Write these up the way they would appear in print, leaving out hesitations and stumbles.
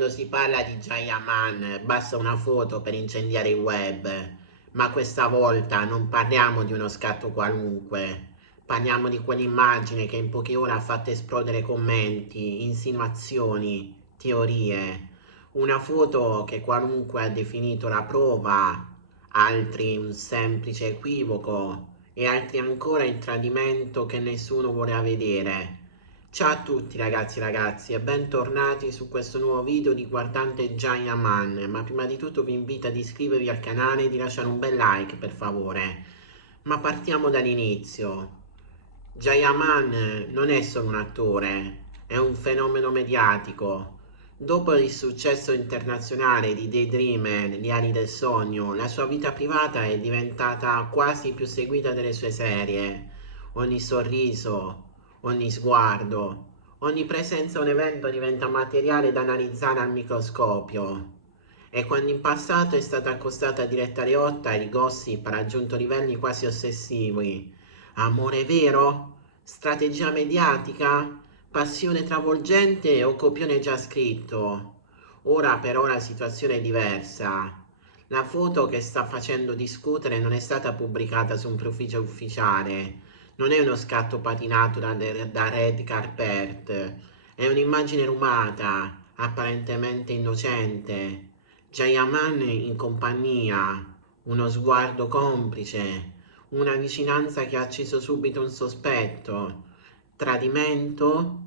Quando si parla di Jayaman basta una foto per incendiare il web, ma questa volta non parliamo di uno scatto qualunque, parliamo di quell'immagine che in poche ore ha fatto esplodere commenti, insinuazioni, teorie, una foto che qualunque ha definito la prova, altri un semplice equivoco e altri ancora il tradimento che nessuno voleva vedere. Ciao a tutti ragazzi e ragazzi e bentornati su questo nuovo video riguardante Jayaman, ma prima di tutto vi invito ad iscrivervi al canale e di lasciare un bel like per favore. Ma partiamo dall'inizio. Jayaman non è solo un attore, è un fenomeno mediatico. Dopo il successo internazionale di Daydreamer, Gli ali del sogno, la sua vita privata è diventata quasi più seguita delle sue serie. Ogni sorriso, ogni sguardo, ogni presenza a un evento diventa materiale da analizzare al microscopio. E quando in passato è stata accostata a Diretta Leotta, il gossip ha raggiunto livelli quasi ossessivi. Amore vero? Strategia mediatica? Passione travolgente o copione già scritto? Ora però la situazione è diversa. La foto che sta facendo discutere non è stata pubblicata su un profilo ufficiale, non è uno scatto patinato da red carpet, è un'immagine rumata, apparentemente innocente. Jayaman in compagnia, uno sguardo complice, una vicinanza che ha acceso subito un sospetto. Tradimento?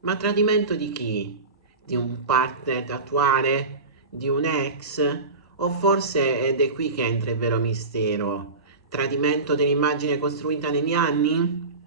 Ma tradimento di chi? Di un partner attuale? Di un ex? O forse ed è qui che entra il vero mistero? Tradimento dell'immagine costruita negli anni?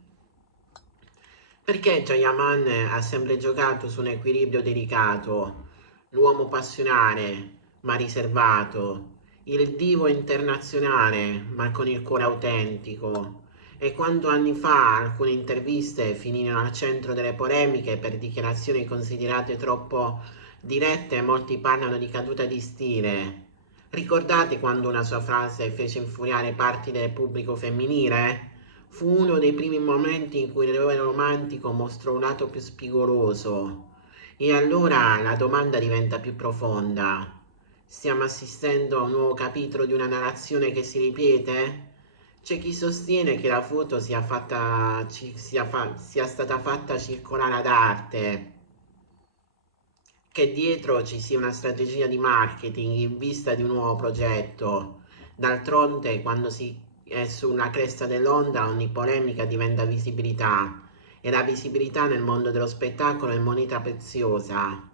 Perché Jayaman ha sempre giocato su un equilibrio delicato, l'uomo passionale ma riservato, il divo internazionale ma con il cuore autentico. E quando anni fa alcune interviste finirono al centro delle polemiche per dichiarazioni considerate troppo dirette, molti parlano di caduta di stile. Ricordate quando una sua frase fece infuriare parti del pubblico femminile? Fu uno dei primi momenti in cui l'eroe romantico mostrò un lato più spigoloso. E allora la domanda diventa più profonda. Stiamo assistendo a un nuovo capitolo di una narrazione che si ripete? C'è chi sostiene che la foto sia stata fatta circolare ad arte, che dietro ci sia una strategia di marketing in vista di un nuovo progetto. D'altronde, quando si è sulla cresta dell'onda, ogni polemica diventa visibilità, e la visibilità nel mondo dello spettacolo è moneta preziosa.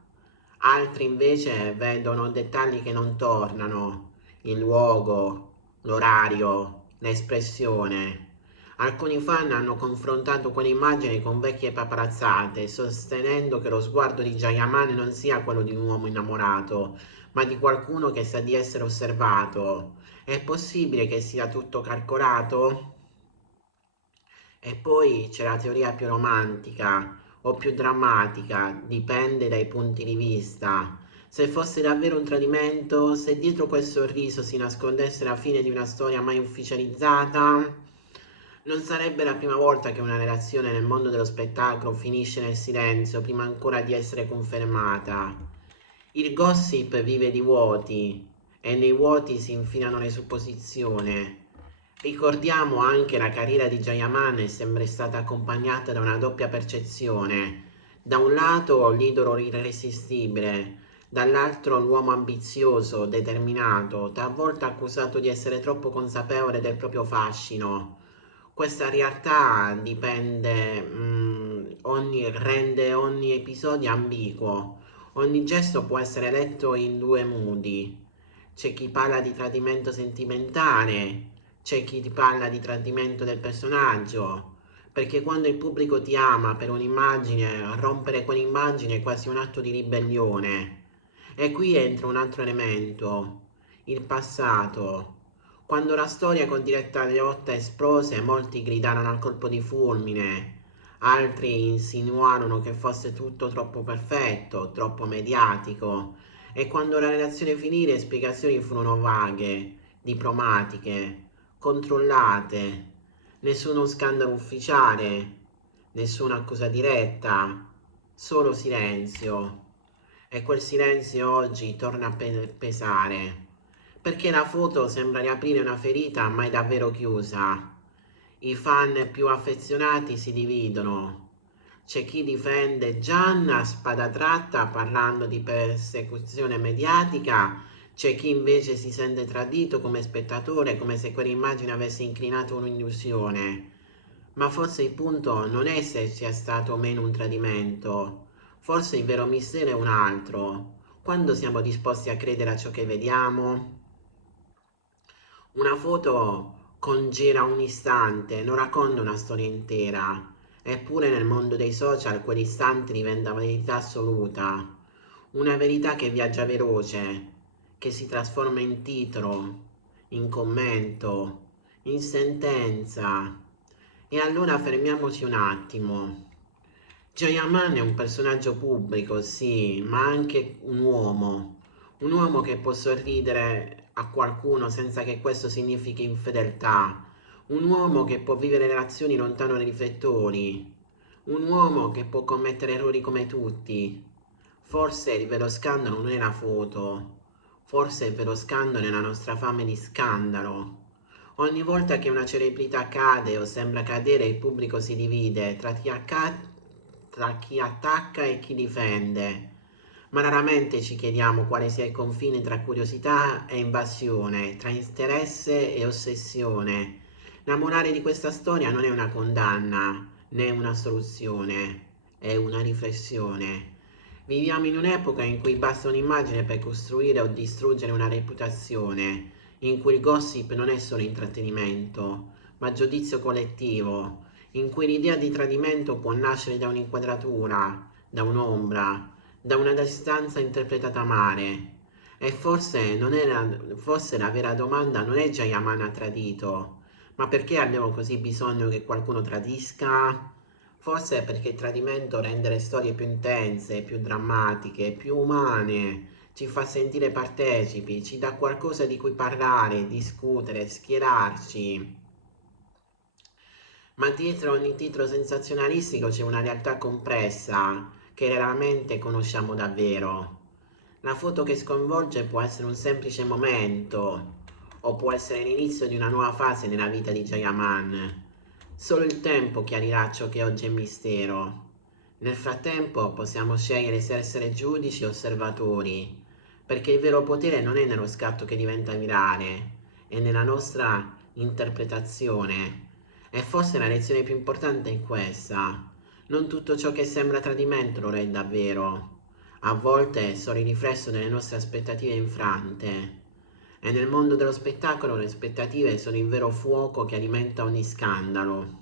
Altri invece vedono dettagli che non tornano, il luogo, l'orario, l'espressione. Alcuni fan hanno confrontato quelle immagini con vecchie paparazzate, sostenendo che lo sguardo di Jayaman non sia quello di un uomo innamorato, ma di qualcuno che sa di essere osservato. È possibile che sia tutto calcolato? E poi c'è la teoria più romantica o più drammatica, dipende dai punti di vista. Se fosse davvero un tradimento, se dietro quel sorriso si nascondesse la fine di una storia mai ufficializzata, non sarebbe la prima volta che una relazione nel mondo dello spettacolo finisce nel silenzio prima ancora di essere confermata. Il gossip vive di vuoti e nei vuoti si infilano le supposizioni. Ricordiamo anche la carriera di Jayaman è sempre stata accompagnata da una doppia percezione. Da un lato l'idolo irresistibile, dall'altro l'uomo ambizioso, determinato, talvolta accusato di essere troppo consapevole del proprio fascino. Questa realtà rende ogni episodio ambiguo. Ogni gesto può essere letto in due modi. C'è chi parla di tradimento sentimentale, c'è chi ti parla di tradimento del personaggio, perché quando il pubblico ti ama per un'immagine, rompere quell'immagine è quasi un atto di ribellione. E qui entra un altro elemento, il passato. Quando la storia con Diretta Leotta esplose, molti gridarono al colpo di fulmine, altri insinuarono che fosse tutto troppo perfetto, troppo mediatico, e quando la relazione finì le spiegazioni furono vaghe, diplomatiche, controllate, nessuno scandalo ufficiale, nessuna accusa diretta, solo silenzio. e quel silenzio oggi torna a pesare, perché la foto sembra riaprire una ferita mai davvero chiusa. I fan più affezionati si dividono. C'è chi difende Gianna a spada tratta parlando di persecuzione mediatica, c'è chi invece si sente tradito come spettatore, come se quell'immagine avesse inclinato un'illusione. Ma forse il punto non è se sia stato o meno un tradimento, forse il vero mistero è un altro. Quando siamo disposti a credere a ciò che vediamo? Una foto congira un istante, non racconta una storia intera. Eppure nel mondo dei social quell'istante diventa verità assoluta. Una verità che viaggia veloce, che si trasforma in titolo, in commento, in sentenza. E allora fermiamoci un attimo. Jayaman è un personaggio pubblico, sì, ma anche un uomo che può sorridere a qualcuno senza che questo significhi infedeltà, un uomo che può vivere relazioni lontano dai riflettori, un uomo che può commettere errori come tutti. Forse il vero scandalo non è la foto, forse il vero scandalo è la nostra fame di scandalo. Ogni volta che una celebrità cade o sembra cadere, il pubblico si divide tra chi attacca e chi difende. Ma raramente ci chiediamo quale sia il confine tra curiosità e invasione, tra interesse e ossessione. La morale di questa storia non è una condanna, né una soluzione, è una riflessione. Viviamo in un'epoca in cui basta un'immagine per costruire o distruggere una reputazione, in cui il gossip non è solo intrattenimento, ma giudizio collettivo, in cui l'idea di tradimento può nascere da un'inquadratura, da un'ombra, da una distanza interpretata male. E forse la vera domanda non è già Yaman ha tradito, ma perché abbiamo così bisogno che qualcuno tradisca? Forse è perché il tradimento rende le storie più intense, più drammatiche, più umane, ci fa sentire partecipi, ci dà qualcosa di cui parlare, discutere, schierarci. Ma dietro ogni titolo sensazionalistico c'è una realtà compressa che raramente conosciamo davvero. La foto che sconvolge può essere un semplice momento, o può essere l'inizio di una nuova fase nella vita di Jayaman. Solo il tempo chiarirà ciò che oggi è mistero. Nel frattempo possiamo scegliere se essere giudici o osservatori, perché il vero potere non è nello scatto che diventa virale, è nella nostra interpretazione. E forse la lezione più importante è questa: non tutto ciò che sembra tradimento lo è davvero. A volte è solo il riflesso delle nostre aspettative infrante. E nel mondo dello spettacolo le aspettative sono il vero fuoco che alimenta ogni scandalo.